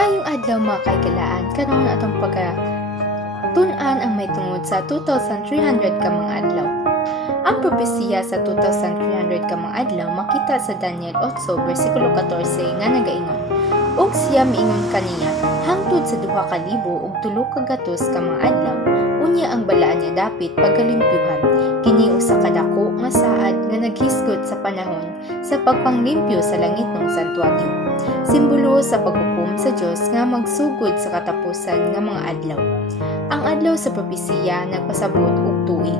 Maayong adlaw mga kaigalaan, karon atong pagtun-an ang may tungod sa 2,300 ka mga adlaw. Ang propesiya sa 2,300 ka mga adlaw makita sa Daniel 8 bersikulo 14 nga nagaingon, ug siya miingon kaniya hangtod sa 2,000 ug 300 ka mga adlaw, unya ang balaan niya dapit pagkalimpyuhan. Kini usa ka dako nga saad nga naghisgot sa panahon sa pagpanglimpyo sa langit ng santuaryo. Simbolo sa paghukom sa Dios nga magsugod sa katapusan nga mga adlaw. Ang adlaw sa propesiya nagpasabot og tuig.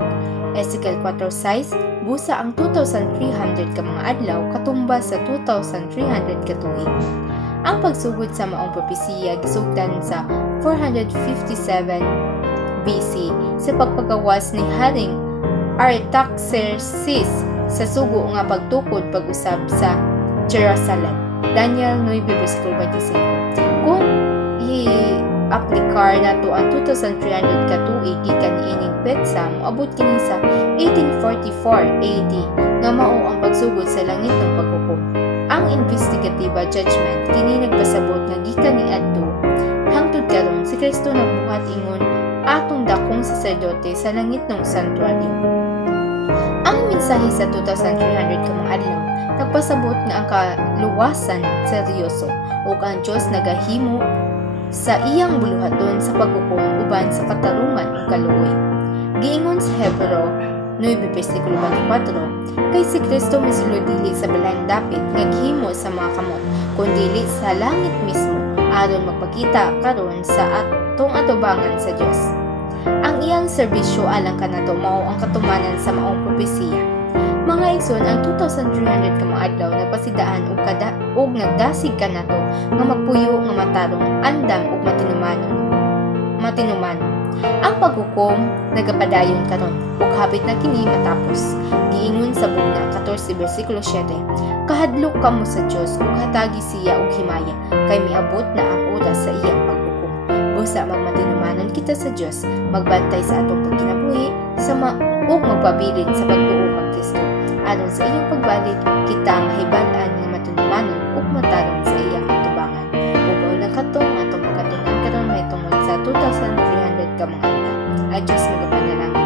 Ezekiel 4:6 busa ang 2,300 ka mga adlaw katumbas sa 2,300 ka tuig. Ang pagsugod sa maong propesiya gisugdan sa 457 BC sa pagpagawas ni Haring Artaxerxes sa sugo nga pagtukod pag-usab sa Jerusalem. Daniel 9:25. Kung i-aplikar nato ang 2,300 ka tuig gikan niining petsa, moabot kini sa 1844 AD nga mao ang pagsugod sa langit ng paghukom. Ang investigative judgment kini nagpasabot nga gikan niadto hangtod karon si Kristo nagbuhat ingon atong dakong saserdote sa langit ng santuaryo. Ang mensahe sa 2,300 ka mga adlaw nagpasabot nga ang kaluwasan seryoso ug ang Dios nagahimo sa iyang buluhaton sa paghukom uban sa katarungan ug kaluoy. Giingon sa Hebreo 9:24, kay si Kristo misulod dili sa balaang dapit nga gihimo sa mga kamot, kundi sa langit mismo aron magpakita karon sa atong atubangan sa Dios. Ang iyang serbisyo alang kanato mao ang katumanan sa maong propesiya. Mga igsoon, ang 2,300 ka mga adlaw nagpasidaan og nagdasig kanato nga magpuyo nga matarong andam ug matinumanon. Ang paghukom nagapadayon karon ug hapit na kini matapos. Giingon sa Bugna 14 bersikulo 7, kahadlok kamo sa Dios ug hatagi siya og himaya kay miabot na ang oras sa iyang paghukom. Busa magmatinumanon kita sa Dios, magbantay sa atong pagkinabuhi ug magpabilin sa pagtuo kang Kristo. Aron sa iyang pagbalik, kita mahibal-an nga matinumanon ug matarong sa iyang atubangan. Ug lang katong atong pagkatunan karon may tungod sa 2,300 ka mga adlaw. Ang Dios magapanalangin.